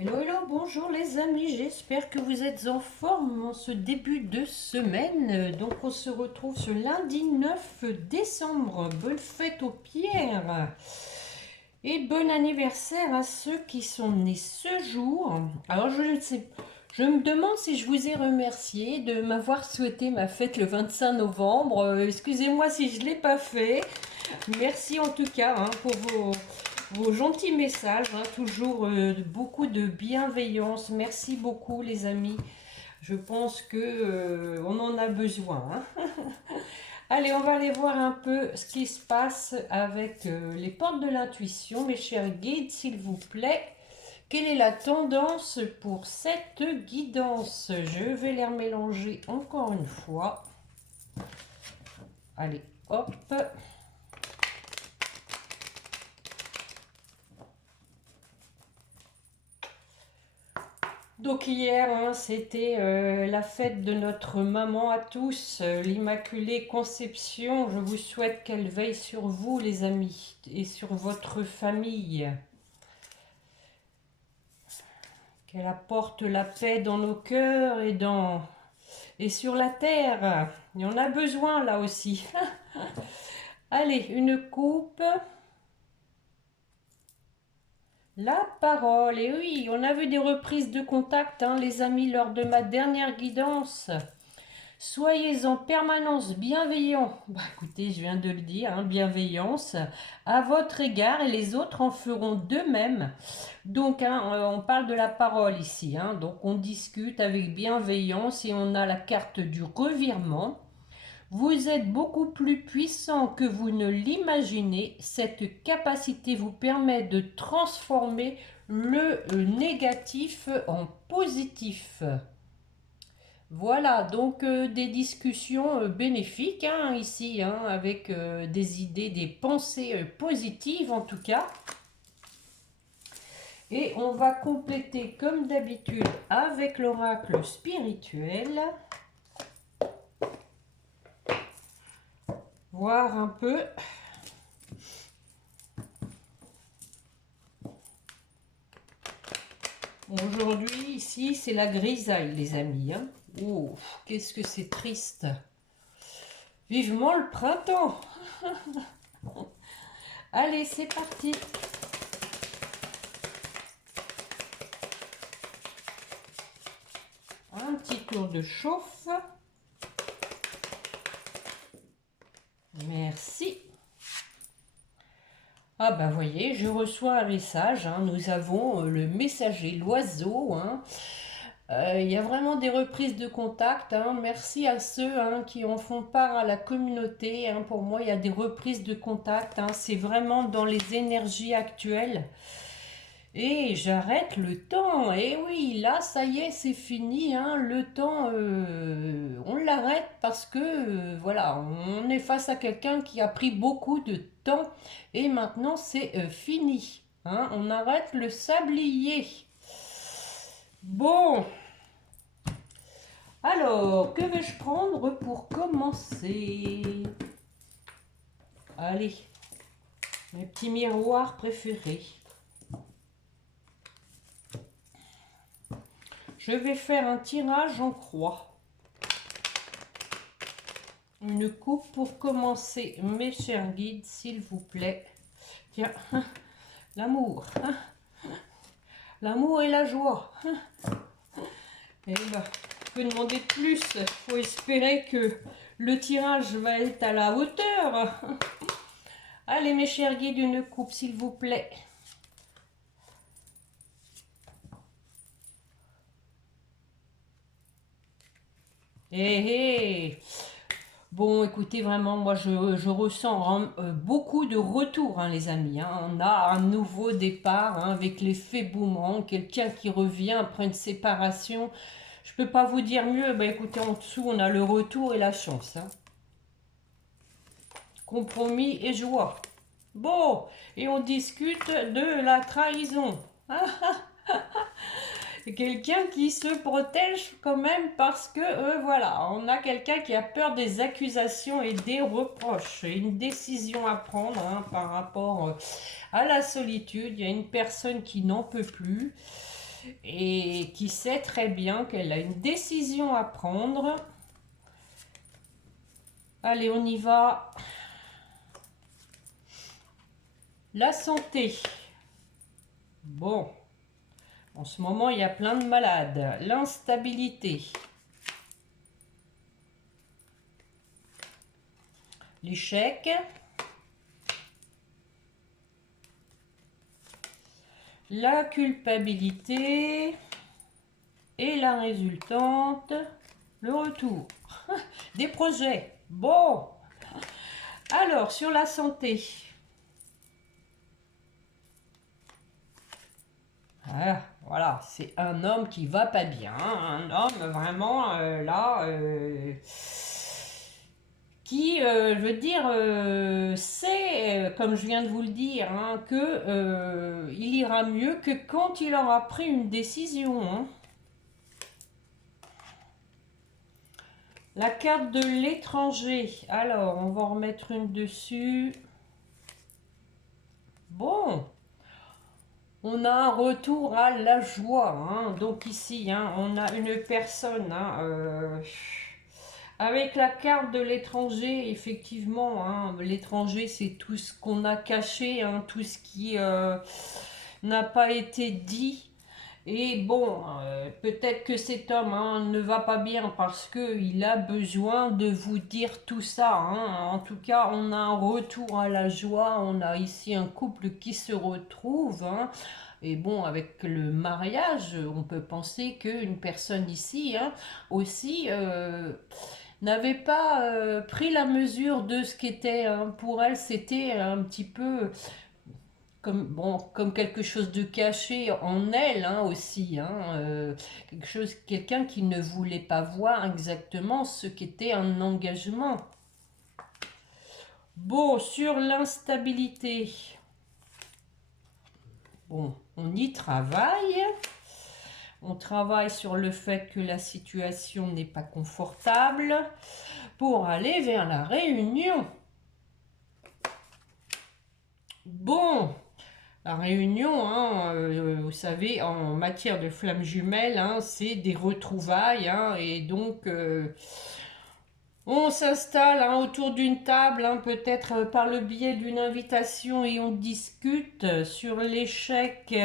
Hello, hello, bonjour les amis, j'espère que vous êtes en forme en ce début de semaine. Donc on se retrouve ce lundi 9 décembre. Bonne fête aux pierres et bon anniversaire à ceux qui sont nés ce jour. Alors je ne sais, je me demande si je vous ai remercié de m'avoir souhaité ma fête le 25 novembre. Excusez-moi si je ne l'ai pas fait. Merci en tout cas pour vos gentils messages, toujours beaucoup de bienveillance. Merci beaucoup les amis. Je pense que on en a besoin. Allez, on va aller voir un peu ce qui se passe avec les portes de l'intuition, mes chers guides, s'il vous plaît. Quelle est la tendance pour cette guidance? Je vais les remélanger encore une fois. Allez, hop. Donc hier, c'était la fête de notre maman à tous, l'Immaculée Conception. Je vous souhaite qu'elle veille sur vous, les amis, et sur votre famille. Qu'elle apporte la paix dans nos cœurs et sur la terre. Il y en a besoin là aussi. Allez, une coupe. La parole. Et oui, on a vu des reprises de contact, les amis, lors de ma dernière guidance. Soyez en permanence bienveillants. Bah, écoutez, je viens de le dire, bienveillance à votre égard et les autres en feront de même. Donc, on parle de la parole ici. Donc, on discute avec bienveillance et on a la carte du revirement. Vous êtes beaucoup plus puissant que vous ne l'imaginez. Cette capacité vous permet de transformer le négatif en positif. Voilà, donc des discussions bénéfiques ici, avec des idées, des pensées positives en tout cas. Et on va compléter comme d'habitude avec l'oracle spirituel. Voir un peu. Aujourd'hui, ici, c'est la grisaille, les amis. Oh, qu'est-ce que c'est triste. Vivement le printemps. Allez, c'est parti. Un petit tour de chauffe. Merci. Ah ben voyez, je reçois un message. Nous avons le messager, l'oiseau. Il y a vraiment des reprises de contact. Merci à ceux qui en font part à la communauté. Pour moi, il y a des reprises de contact. C'est vraiment dans les énergies actuelles. Et j'arrête le temps. Et oui, là, ça y est, c'est fini. Le temps, on l'arrête parce que, voilà, on est face à quelqu'un qui a pris beaucoup de temps. Et maintenant, c'est fini. On arrête le sablier. Bon. Alors, que vais-je prendre pour commencer? Allez, mes petits miroirs préférés. Je vais faire un tirage en croix. Une coupe pour commencer, mes chers guides, s'il vous plaît. Tiens, l'amour. L'amour et la joie. Et ben, je peux demander de plus. Il faut espérer que le tirage va être à la hauteur. Allez, mes chers guides, une coupe, s'il vous plaît. Hé, bon, écoutez, vraiment, moi, je ressens beaucoup de retours, les amis. On a un nouveau départ avec l'effet boomerang, quelqu'un qui revient après une séparation. Je peux pas vous dire mieux. Ben, écoutez, en dessous, on a le retour et la chance. Compromis et joie. Bon, et on discute de la trahison. Quelqu'un qui se protège quand même parce que, voilà, on a quelqu'un qui a peur des accusations et des reproches. Une décision à prendre par rapport à la solitude. Il y a une personne qui n'en peut plus. et qui sait très bien qu'elle a une décision à prendre. Allez, on y va. La santé. Bon, en ce moment, il y a plein de malades. L'instabilité. L'échec. La culpabilité. Et la résultante, le retour. Des projets. Bon. Alors, sur la santé. Ah, voilà, c'est un homme qui va pas bien. Un homme vraiment, là... qui, je veux dire, sait, comme je viens de vous le dire, hein, que il ira mieux que quand il aura pris une décision. Hein. La carte de l'étranger. Alors, on va en remettre une dessus. Bon. On a un retour à la joie. Hein. Donc ici, hein, on a une personne... Hein, avec la carte de l'étranger, effectivement, hein, l'étranger, c'est tout ce qu'on a caché, hein, tout ce qui n'a pas été dit. Et bon, peut-être que cet homme hein, ne va pas bien parce qu'il a besoin de vous dire tout ça. Hein. En tout cas, on a un retour à la joie, on a ici un couple qui se retrouve. Hein. Et bon, avec le mariage, on peut penser qu'une personne ici hein, aussi n'avait pas pris la mesure de ce qu'était hein, pour elle, c'était un petit peu comme, bon, comme quelque chose de caché en elle hein, aussi, hein, quelque chose, quelqu'un qui ne voulait pas voir exactement ce qu'était un engagement. Bon, sur l'instabilité, bon, on y travaille. On travaille sur le fait que la situation n'est pas confortable pour aller vers la réunion. Bon, la réunion, hein, vous savez, en matière de flammes jumelles, hein, c'est des retrouvailles. Hein, et donc, on s'installe hein, autour d'une table, hein, peut-être par le biais d'une invitation, et on discute sur l'échec.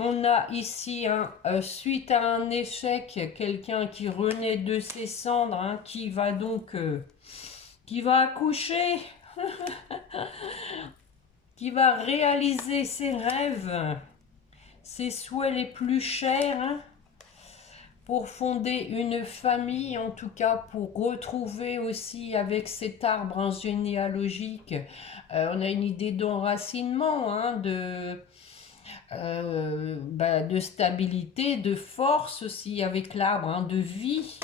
On a ici, hein, suite à un échec, quelqu'un qui renaît de ses cendres, hein, qui va donc... qui va accoucher qui va réaliser ses rêves, ses souhaits les plus chers, hein, pour fonder une famille, en tout cas pour retrouver aussi avec cet arbre hein, généalogique, on a une idée d'enracinement, hein, de stabilité, de force aussi avec l'arbre, hein, de vie.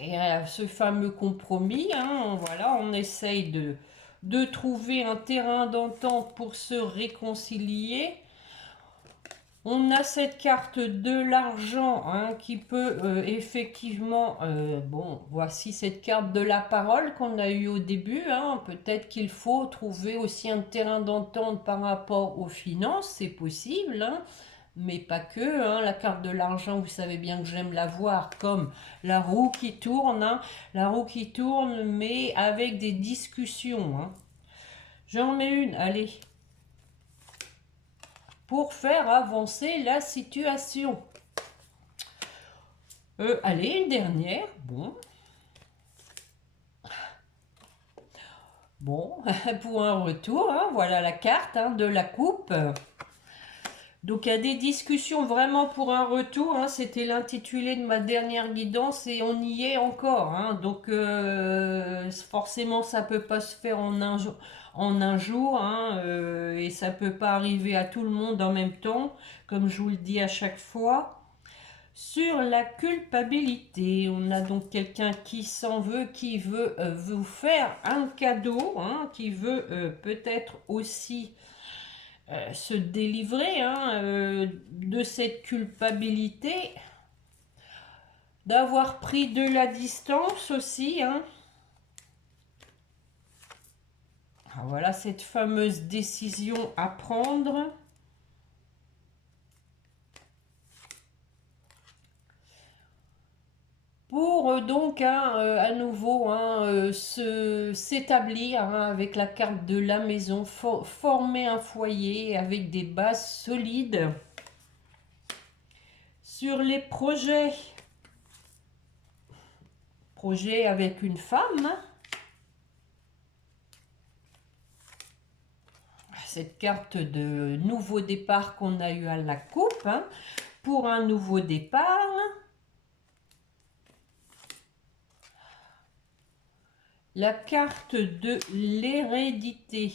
Et ce fameux compromis, hein, voilà, on essaye de trouver un terrain d'entente pour se réconcilier. On a cette carte de l'argent hein, qui peut effectivement... bon, voici cette carte de la parole qu'on a eue au début. Hein, peut-être qu'il faut trouver aussi un terrain d'entente par rapport aux finances, c'est possible. Hein, mais pas que. Hein, la carte de l'argent, vous savez bien que j'aime la voir comme la roue qui tourne. Hein, la roue qui tourne, mais avec des discussions. Hein. J'en mets une, allez. Pour faire avancer la situation. Allez, une dernière. Bon. Bon, pour un retour, hein, voilà la carte hein, de la coupe. Donc, il y a des discussions vraiment pour un retour. Hein, c'était l'intitulé de ma dernière guidance et on y est encore. Hein, donc, forcément, ça ne peut pas se faire en un jour hein, et ça ne peut pas arriver à tout le monde en même temps, comme je vous le dis à chaque fois. Sur la culpabilité, on a donc quelqu'un qui s'en veut, qui veut vous faire un cadeau, hein, qui veut peut-être aussi se délivrer hein, de cette culpabilité, d'avoir pris de la distance aussi. Hein. Voilà cette fameuse décision à prendre. Pour donc à nouveau s'établir avec la carte de la maison, former un foyer avec des bases solides. Sur les projets avec une femme, cette carte de nouveau départ qu'on a eu à la coupe, pour un nouveau départ. La carte de l'hérédité.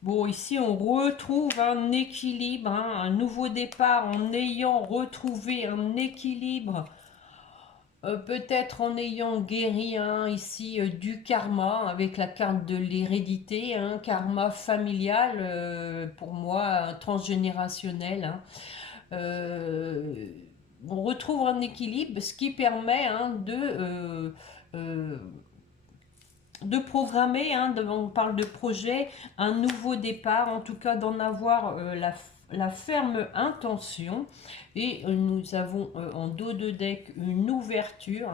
Bon, ici, on retrouve un équilibre, un nouveau départ en ayant retrouvé un équilibre. Peut-être en ayant guéri ici du karma avec la carte de l'hérédité, karma familial, pour moi, transgénérationnel. On retrouve un équilibre, ce qui permet de programmer, on parle de projet, un nouveau départ, en tout cas d'en avoir la ferme intention. Et nous avons en dos de deck une ouverture,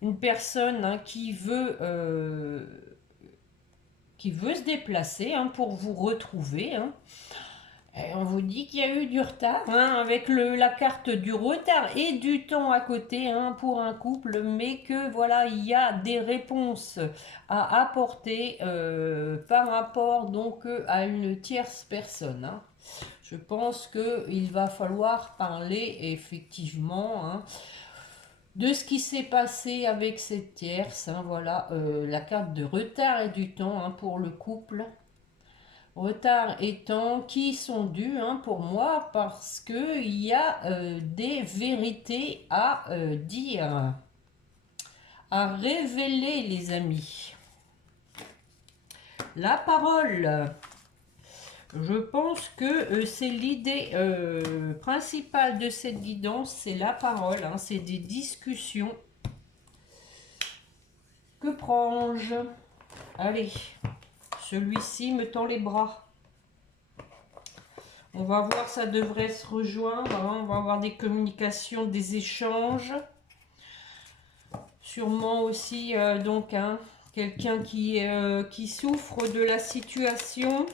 une personne qui veut se déplacer pour vous retrouver. Et on vous dit qu'il y a eu du retard, avec la carte du retard et du temps à côté pour un couple, mais que voilà, il y a des réponses à apporter par rapport donc à une tierce personne. Je pense qu'il va falloir parler effectivement de ce qui s'est passé avec cette tierce. Voilà, la carte de retard et du temps pour le couple. Retard étant qui sont dus pour moi parce que il y a des vérités à dire, à révéler les amis. La parole, je pense que c'est l'idée principale de cette guidance, c'est la parole, c'est des discussions. Que prends-je? Allez. Celui-ci me tend les bras. On va voir, ça devrait se rejoindre. On va avoir des communications, des échanges. Sûrement aussi, quelqu'un qui souffre de la situation.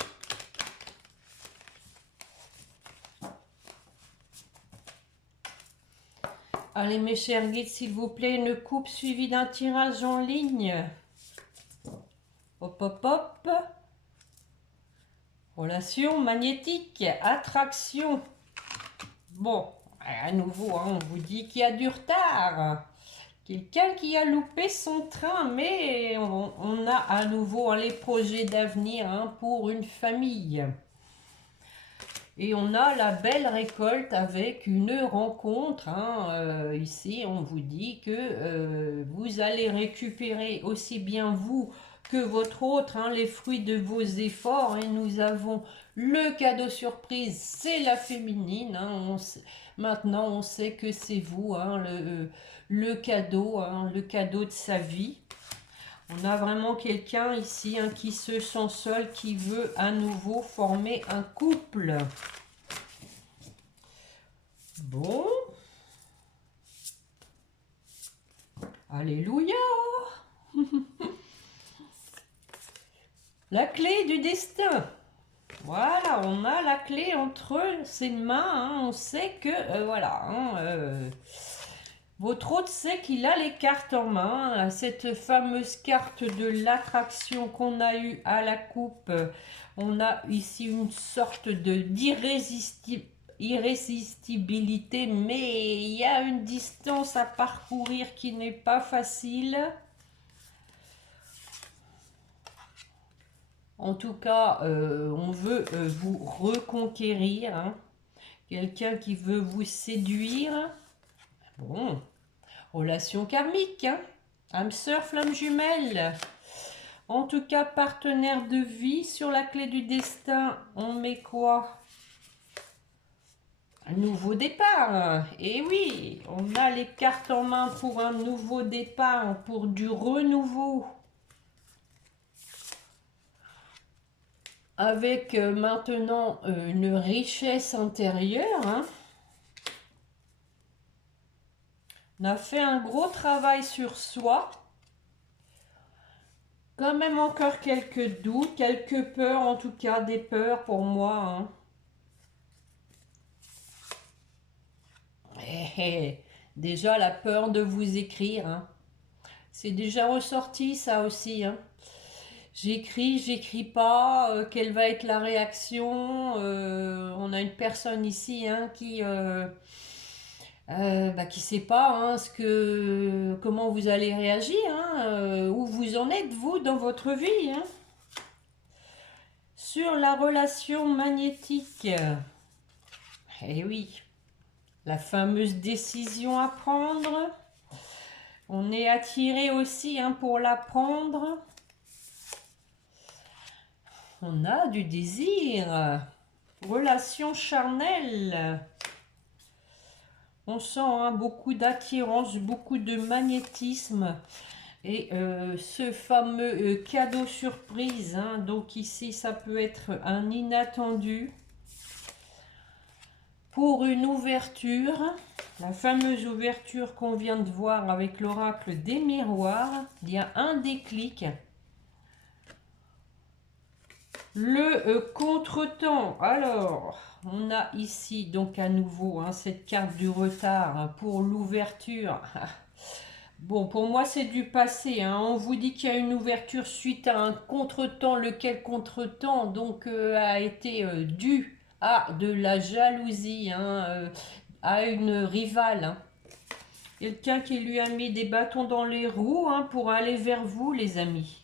Allez, mes chers guides, s'il vous plaît, une coupe suivie d'un tirage en ligne. Hop, hop, hop. Relation magnétique, attraction. Bon, à nouveau, on vous dit qu'il y a du retard. Quelqu'un qui a loupé son train, mais on a à nouveau les projets d'avenir pour une famille. Et on a la belle récolte avec une rencontre. Ici, on vous dit que vous allez récupérer aussi bien vous que votre autre, les fruits de vos efforts. Et nous avons le cadeau surprise, c'est la féminine. Maintenant, on sait que c'est vous, le cadeau de sa vie. On a vraiment quelqu'un ici qui se sent seul, qui veut à nouveau former un couple. Bon. Alléluia. La clé du destin. Voilà, on a la clé entre ses mains. On sait que, votre hôte sait qu'il a les cartes en main. Cette fameuse carte de l'attraction qu'on a eue à la coupe. On a ici une sorte d'irrésistibilité, mais il y a une distance à parcourir qui n'est pas facile. En tout cas, on veut vous reconquérir. Quelqu'un qui veut vous séduire. Bon, relation karmique. Âme sœur, flamme jumelle. En tout cas, partenaire de vie. Sur la clé du destin, on met quoi? Un nouveau départ. Et oui, on a les cartes en main pour un nouveau départ, pour du renouveau. Avec maintenant une richesse intérieure. Hein. On a fait un gros travail sur soi. Quand même encore quelques doutes, quelques peurs, en tout cas des peurs pour moi. Hein. Déjà la peur de vous écrire. Hein. C'est déjà ressorti ça aussi. Hein. J'écris pas, quelle va être la réaction. On a une personne ici hein, qui sait pas hein, comment vous allez réagir, hein, où vous en êtes vous dans votre vie. Hein. Sur la relation magnétique, eh oui, la fameuse décision à prendre. On est attiré aussi hein, pour la prendre. On a du désir, relation charnelle. On sent hein, beaucoup d'attirance, beaucoup de magnétisme. Et ce fameux cadeau surprise, hein, donc ici ça peut être un inattendu. Pour une ouverture, la fameuse ouverture qu'on vient de voir avec l'oracle des miroirs, il y a un déclic. Le contretemps, alors, on a ici donc à nouveau hein, cette carte du retard pour l'ouverture. Bon, pour moi c'est du passé, hein. On vous dit qu'il y a une ouverture suite à un contretemps, lequel contretemps donc a été dû à de la jalousie, hein, à une rivale. Hein. Quelqu'un qui lui a mis des bâtons dans les roues hein, pour aller vers vous les amis.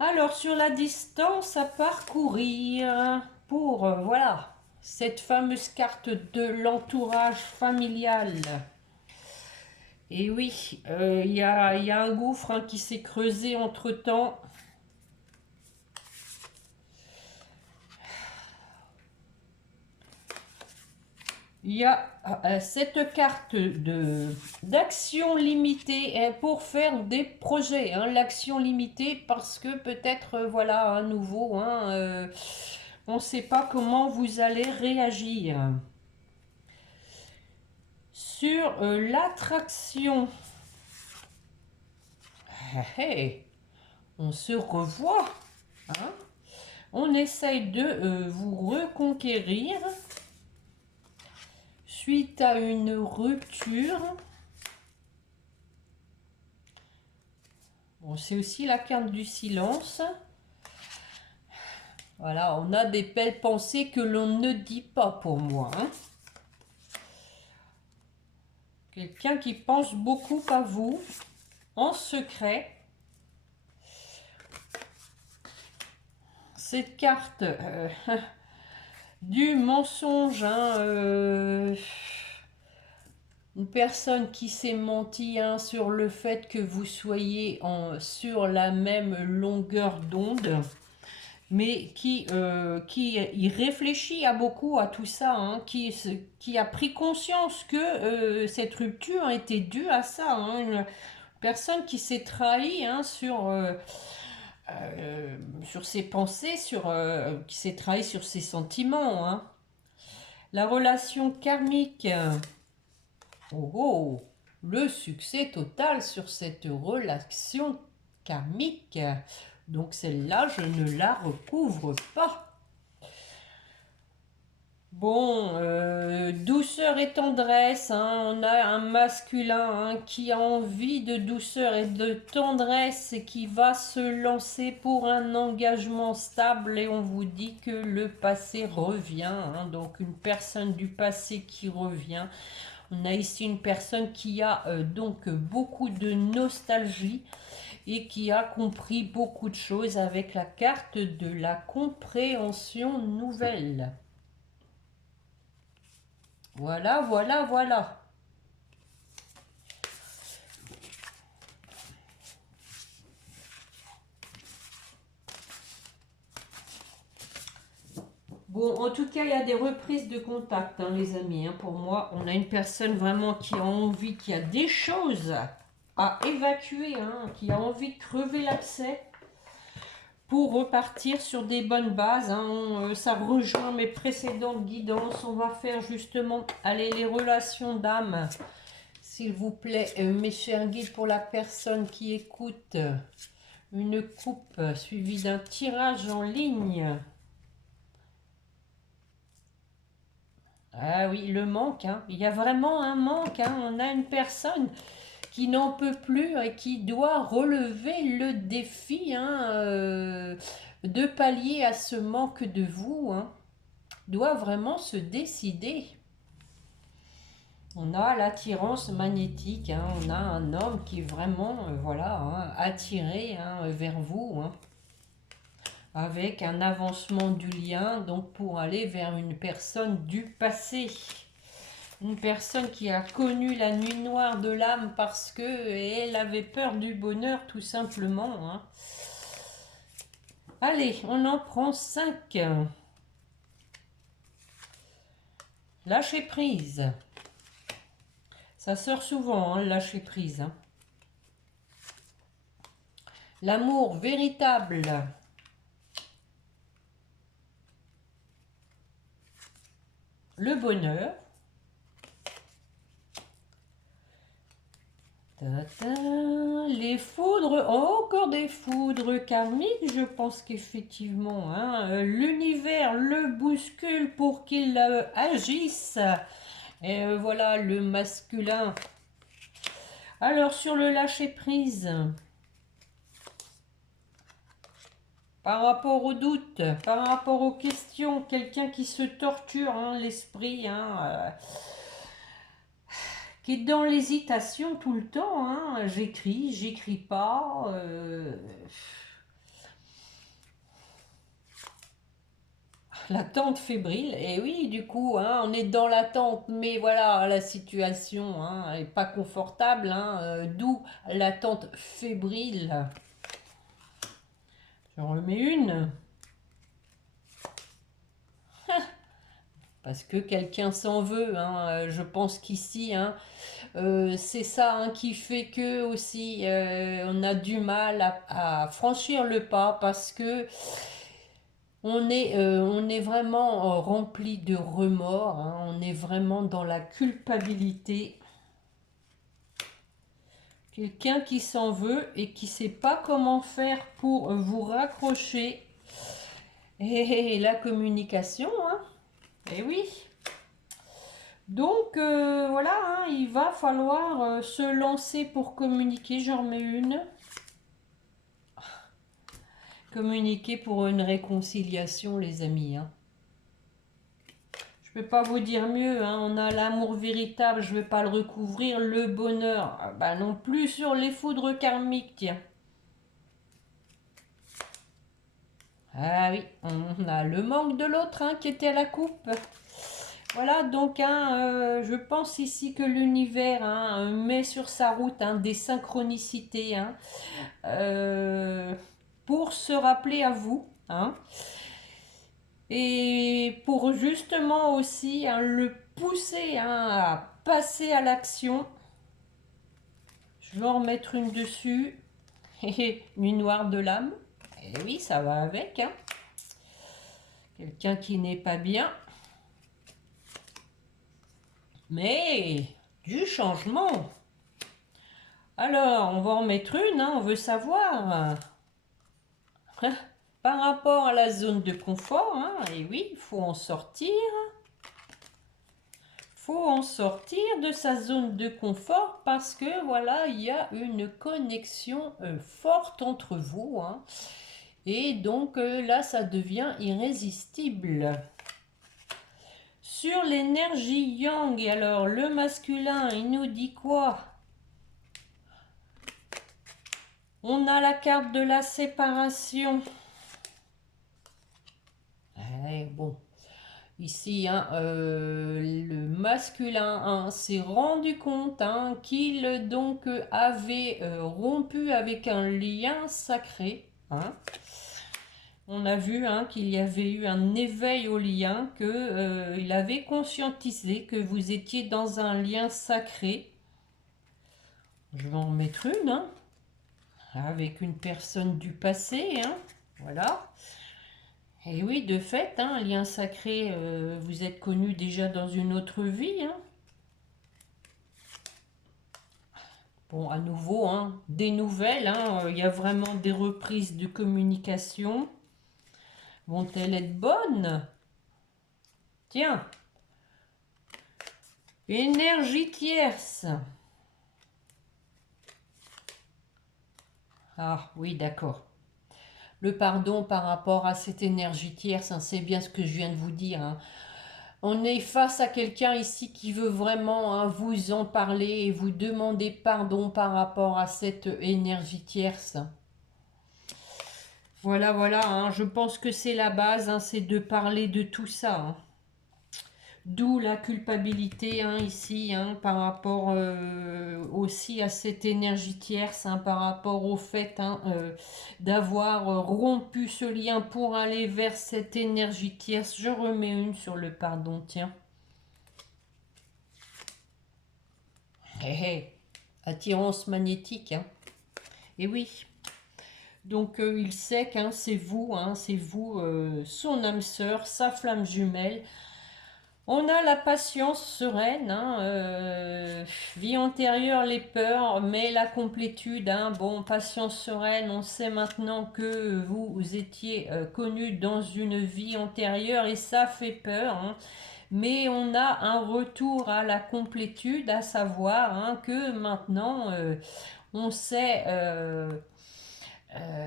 Alors, sur la distance à parcourir pour, voilà, cette fameuse carte de l'entourage familial. Et oui, il y a un gouffre hein, qui s'est creusé entre-temps. Il y a cette carte d'action limitée pour faire des projets. Hein, l'action limitée parce que peut-être, voilà, à nouveau, hein, on ne sait pas comment vous allez réagir. Sur l'attraction, on se revoit. Hein, on essaye de vous reconquérir. Suite à une rupture, bon, c'est aussi la carte du silence. Voilà, on a des belles pensées que l'on ne dit pas pour moi. Hein. Quelqu'un qui pense beaucoup à vous, en secret. Cette carte du mensonge, hein, une personne qui s'est menti hein, sur le fait que vous soyez sur la même longueur d'onde, mais qui y réfléchit à beaucoup à tout ça, hein, qui a pris conscience que cette rupture était due à ça. Hein, une personne qui s'est trahie hein, sur ses pensées, qui s'est trahie sur ses sentiments. Hein. La relation karmique. Oh, oh, le succès total sur cette relation karmique. Donc celle-là, je ne la recouvre pas. Bon, douceur et tendresse, hein, on a un masculin hein, qui a envie de douceur et de tendresse et qui va se lancer pour un engagement stable et on vous dit que le passé revient, hein, donc une personne du passé qui revient. On a ici une personne qui a donc beaucoup de nostalgie et qui a compris beaucoup de choses avec la carte de la compréhension nouvelle. Voilà, voilà, voilà. Bon, en tout cas, il y a des reprises de contact, hein, les amis. Hein. Pour moi, on a une personne vraiment qui a envie, qui a des choses à évacuer, hein, qui a envie de crever l'abcès pour repartir sur des bonnes bases. Hein. Ça rejoint mes précédentes guidances. On va faire justement, allez, les relations d'âme. S'il vous plaît, mes chers guides, pour la personne qui écoute, une coupe suivie d'un tirage en ligne. Ah oui, le manque, hein. Il y a vraiment un manque. Hein. On a une personne qui n'en peut plus et qui doit relever le défi hein, de pallier à ce manque de vous. Hein. Doit vraiment se décider. On a l'attirance magnétique. Hein. On a un homme qui est vraiment voilà, hein, attiré hein, vers vous. Hein. Avec un avancement du lien, donc pour aller vers une personne du passé. Une personne qui a connu la nuit noire de l'âme parce que elle avait peur du bonheur tout simplement. Hein. Allez, on en prend 5. Lâcher prise. Ça sort souvent, hein, lâcher prise. Hein. L'amour véritable. Le bonheur. Les foudres, encore des foudres karmiques, je pense qu'effectivement, hein, l'univers le bouscule pour qu'il agisse. Et voilà le masculin. Alors sur le lâcher prise, par rapport aux doutes, par rapport aux questions, quelqu'un qui se torture hein, l'esprit, hein, qui est dans l'hésitation tout le temps, hein, j'écris pas, l'attente fébrile, et oui du coup hein, on est dans l'attente, mais voilà la situation hein, est pas confortable, hein, d'où l'attente fébrile. J'en remets une. Parce que quelqu'un s'en veut, hein. Je pense qu'ici, hein, c'est ça hein, qui fait que aussi on a du mal à franchir le pas parce que on est vraiment rempli de remords, hein. On est vraiment dans la culpabilité. Quelqu'un qui s'en veut et qui ne sait pas comment faire pour vous raccrocher. Et la communication, hein. Eh oui. Donc voilà, hein, il va falloir se lancer pour communiquer. J'en remets une. Communiquer pour une réconciliation, les amis. Hein. Je ne peux pas vous dire mieux. Hein, on a l'amour véritable, je ne vais pas le recouvrir. Le bonheur, bah non plus sur les foudres karmiques, tiens. Ah oui, on a le manque de l'autre hein, qui était à la coupe. Voilà, donc hein, je pense ici que l'univers hein, met sur sa route hein, des synchronicités hein, pour se rappeler à vous. Hein, et pour justement aussi hein, le pousser hein, à passer à l'action. Je vais en mettre une dessus. Nuit noire de l'âme. Et oui, ça va avec. Hein. Quelqu'un qui n'est pas bien. Mais du changement. Alors, on va en mettre une, hein, on veut savoir. Par rapport à la zone de confort, hein, et oui, il faut en sortir. Il faut en sortir de sa zone de confort parce que, voilà, il y a une connexion forte entre vous. Hein, et donc, là, ça devient irrésistible. Sur l'énergie yang, alors le masculin, il nous dit quoi? On a la carte de la séparation. Bon, ici, hein, le masculin hein, s'est rendu compte hein, qu'il donc avait rompu avec un lien sacré. Hein. On a vu hein, qu'il y avait eu un éveil au lien, que il avait conscientisé que vous étiez dans un lien sacré. Je vais en mettre une, hein, avec une personne du passé, hein, voilà. Et oui, de fait, hein, un lien sacré, vous êtes connu déjà dans une autre vie, hein. Bon, à nouveau, hein, des nouvelles, hein, il y a vraiment des reprises de communication. Vont-elles être bonnes? Tiens, énergie tierce. Ah oui, d'accord. Le pardon par rapport à cette énergie tierce, hein, c'est bien ce que je viens de vous dire, hein. On est face à quelqu'un ici qui veut vraiment hein, vous en parler et vous demander pardon par rapport à cette énergie tierce. Voilà, voilà, hein, je pense que c'est la base, hein, c'est de parler de tout ça, hein. D'où la culpabilité hein, ici, hein, par rapport aussi à cette énergie tierce, hein, par rapport au fait hein, d'avoir rompu ce lien pour aller vers cette énergie tierce. Je remets une sur le pardon, tiens. Hé hé, attirance magnétique, hein. Et oui, donc il sait que hein, c'est vous, son âme sœur, sa flamme jumelle. On a la patience sereine, hein, vie antérieure, les peurs, mais la complétude. Hein, bon, patience sereine, on sait maintenant que vous étiez connu dans une vie antérieure et ça fait peur. Hein, mais on a un retour à la complétude, à savoir hein, que maintenant on sait,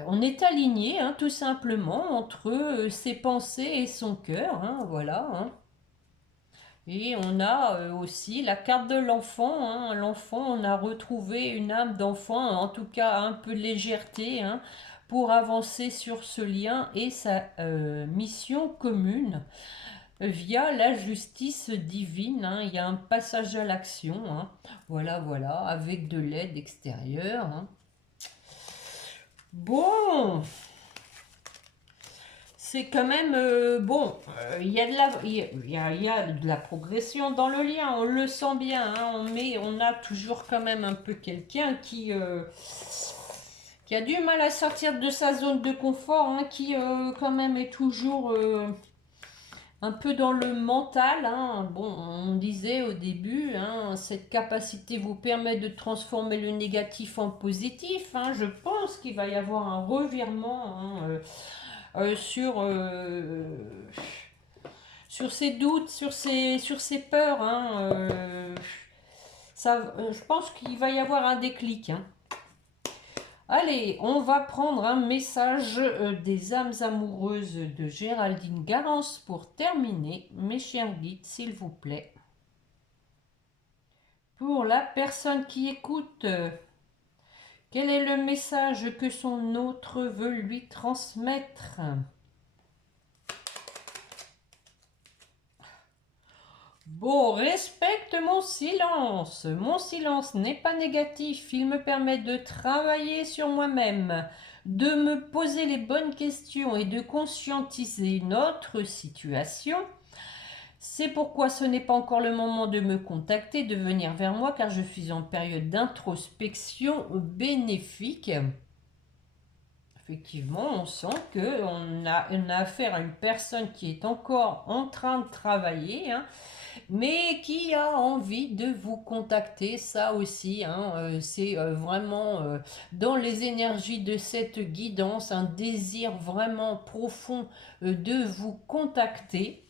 on est aligné hein, tout simplement entre ses pensées et son cœur. Hein, voilà. Hein. Et on a aussi la carte de l'enfant. Hein. L'enfant, on a retrouvé une âme d'enfant, en tout cas un peu de légèreté, hein, pour avancer sur ce lien et sa mission commune via la justice divine. Hein. Il y a un passage à l'action. Hein. Voilà, voilà, avec de l'aide extérieure. Hein. Bon, c'est quand même bon. Il y a de la, il y a de la progression dans le lien. On le sent bien. Hein, on a toujours quand même un peu quelqu'un qui a du mal à sortir de sa zone de confort, hein, qui quand même est toujours un peu dans le mental. Hein. Bon, on disait au début, hein, cette capacité vous permet de transformer le négatif en positif. Hein. Je pense qu'il va y avoir un revirement. Hein, sur ses doutes, sur ses peurs. Hein, je pense qu'il va y avoir un déclic. Hein. Allez, on va prendre un message des âmes amoureuses de Géraldine Garance pour terminer. Mes chers guides, s'il vous plaît. Pour la personne qui écoute, quel est le message que son autre veut lui transmettre ? Bon, respecte mon silence. Mon silence n'est pas négatif. Il me permet de travailler sur moi-même, de me poser les bonnes questions et de conscientiser notre situation. C'est pourquoi ce n'est pas encore le moment de me contacter, de venir vers moi, car je suis en période d'introspection bénéfique. Effectivement, on sent qu'on a affaire à une personne qui est encore en train de travailler, hein, mais qui a envie de vous contacter. Ça aussi, hein, c'est vraiment dans les énergies de cette guidance, un désir vraiment profond de vous contacter.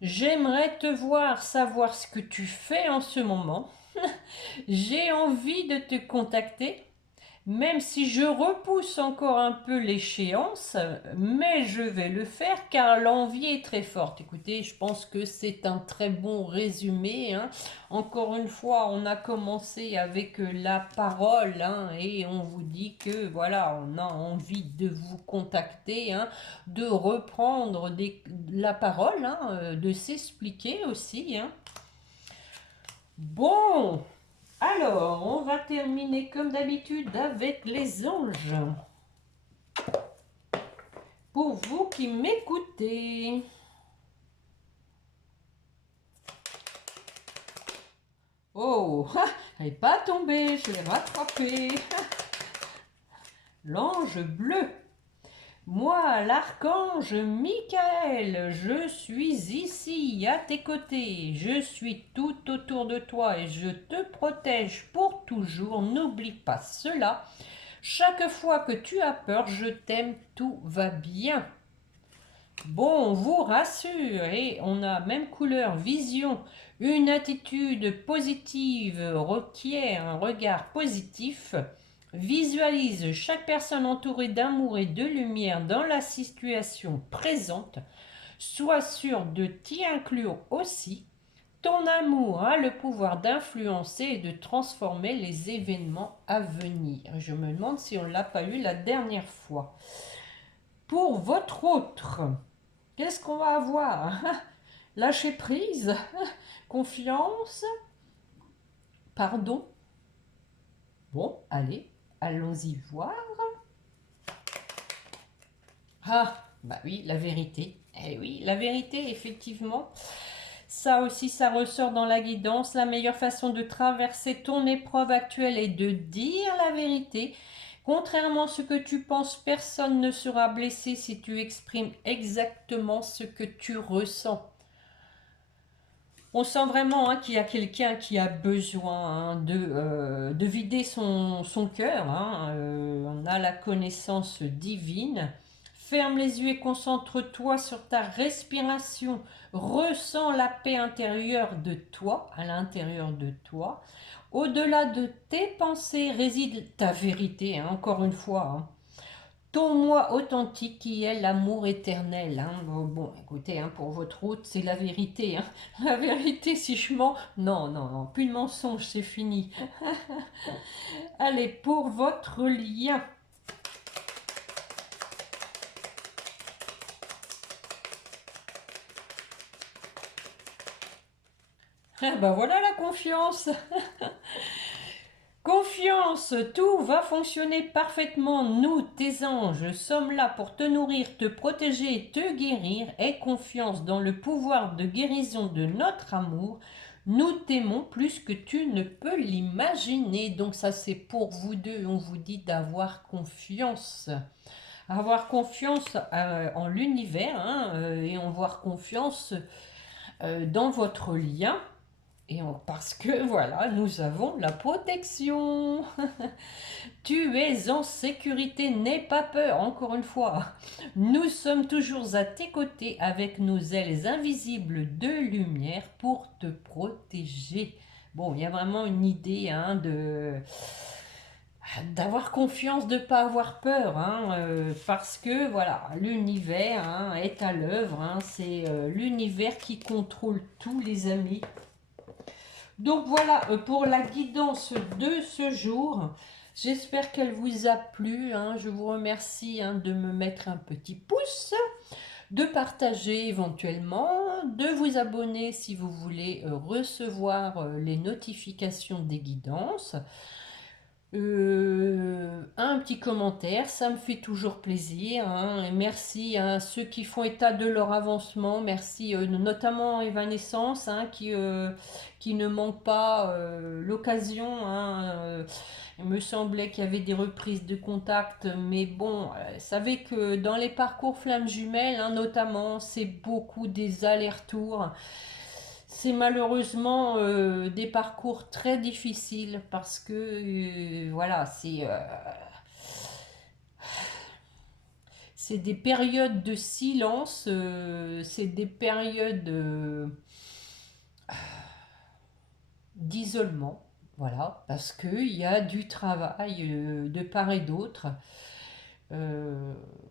J'aimerais te voir, savoir ce que tu fais en ce moment. J'ai envie de te contacter. Même si je repousse encore un peu l'échéance, mais je vais le faire car l'envie est très forte. Écoutez, je pense que c'est un très bon résumé. Hein. Encore une fois, on a commencé avec la parole hein, et on vous dit que voilà, on a envie de vous contacter, hein, de reprendre la parole, hein, de s'expliquer aussi. Hein. Bon. Alors, on va terminer comme d'habitude avec les anges. pour vous qui m'écoutez. Oh, elle n'est pas tombée, je l'ai rattrapée. L'ange bleu. Moi, l'archange Michael, je suis ici à tes côtés. Je suis tout autour de toi et je te protège pour toujours. N'oublie pas cela. Chaque fois que tu as peur, je t'aime, tout va bien. Bon, on vous rassure et on a même couleur vision. Une attitude positive requiert un regard positif. Visualise chaque personne entourée d'amour et de lumière dans la situation présente. Sois sûr de t'y inclure aussi. Ton amour a le pouvoir d'influencer et de transformer les événements à venir. Je me demande si on ne l'a pas eu la dernière fois. Pour votre autre, qu'est-ce qu'on va avoir? Lâcher prise, confiance, pardon. Bon, allez, allons-y voir. Ah, bah oui, la vérité. Eh oui, la vérité, effectivement. Ça aussi, ça ressort dans la guidance. La meilleure façon de traverser ton épreuve actuelle est de dire la vérité. Contrairement à ce que tu penses, personne ne sera blessé si tu exprimes exactement ce que tu ressens. On sent vraiment qu'il y a quelqu'un qui a besoin de vider son cœur. On a la connaissance divine. Ferme les yeux et concentre-toi sur ta respiration. Ressens la paix intérieure de toi, à l'intérieur de toi. Au-delà de tes pensées réside ta vérité, encore une fois. Ton moi authentique qui est l'amour éternel. Bon, écoutez, pour votre route, c'est la vérité. La vérité, si je mens, non, non, non, plus de mensonge, c'est fini. Allez, pour votre lien. Ah ben voilà la confiance. Confiance, tout va fonctionner parfaitement. Nous, tes anges, sommes là pour te nourrir, te protéger et te guérir. Aie confiance dans le pouvoir de guérison de notre amour. Nous t'aimons plus que tu ne peux l'imaginer. Donc ça, c'est pour vous deux. On vous dit d'avoir confiance. Avoir confiance en l'univers et avoir confiance dans votre lien. Parce que voilà, nous avons la protection. Tu es en sécurité, n'aie pas peur, encore une fois. Nous sommes toujours à tes côtés avec nos ailes invisibles de lumière pour te protéger. Bon, il y a vraiment une idée d'avoir confiance, de ne pas avoir peur, parce que voilà, l'univers est à l'œuvre. C'est l'univers qui contrôle tous les amis. Donc voilà pour la guidance de ce jour. J'espère qu'elle vous a plu. Je vous remercie de me mettre un petit pouce, de partager éventuellement, de vous abonner si vous voulez recevoir les notifications des guidances. Un petit commentaire, ça me fait toujours plaisir. Et merci à ceux qui font état de leur avancement. Merci notamment à Evanescence qui ne manque pas l'occasion. Il me semblait qu'il y avait des reprises de contact, mais bon, savez que dans les parcours flammes jumelles, notamment, c'est beaucoup des allers-retours. C'est malheureusement des parcours très difficiles parce que voilà, c'est des périodes de silence, c'est des périodes d'isolement, voilà, parce qu'il y a du travail de part et d'autre.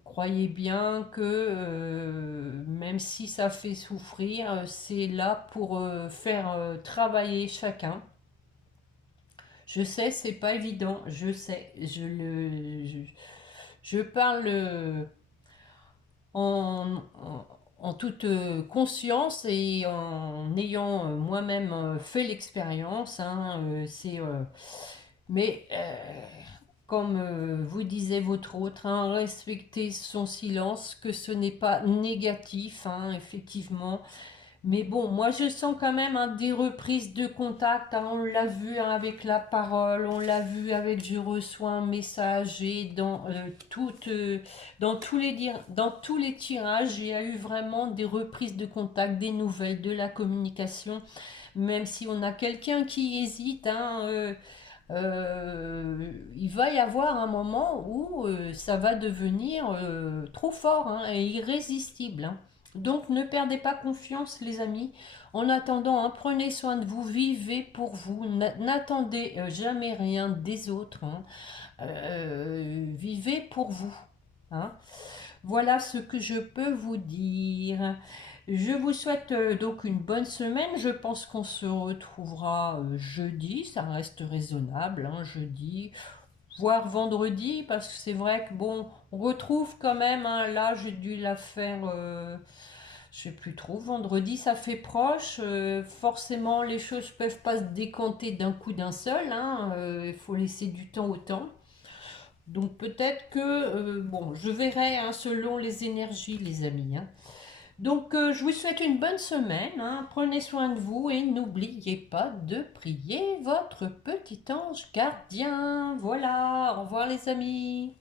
Croyez bien que même si ça fait souffrir, c'est là pour faire travailler chacun. Je sais, c'est pas évident, je sais, je parle en toute conscience et en ayant moi-même fait l'expérience. Mais comme vous disait votre autre, hein, respecter son silence, que ce n'est pas négatif, hein, effectivement. Mais bon, moi je sens quand même hein, des reprises de contact, hein, on l'a vu hein, avec la parole, on l'a vu avec je reçois un message et dans tous les tirages, il y a eu vraiment des reprises de contact, des nouvelles, de la communication, même si on a quelqu'un qui hésite, hein, il va y avoir un moment où ça va devenir trop fort hein, et irrésistible. Hein. Donc ne perdez pas confiance les amis. En attendant, hein, prenez soin de vous, vivez pour vous, n'attendez jamais rien des autres. Hein. Vivez pour vous. Hein. Voilà ce que je peux vous dire. Je vous souhaite donc une bonne semaine. Je pense qu'on se retrouvera jeudi. Ça reste raisonnable, hein, jeudi, voire vendredi, parce que c'est vrai que bon, on retrouve quand même. Hein, là, j'ai dû la faire. Je sais plus trop. Vendredi, ça fait proche. Forcément, les choses peuvent pas se décanter d'un coup d'un seul. Hein, il faut laisser du temps au temps. Donc peut-être que, bon, je verrai hein, selon les énergies, les amis. Hein. Donc je vous souhaite une bonne semaine. Hein. Prenez soin de vous et n'oubliez pas de prier votre petit ange gardien. Voilà, au revoir les amis.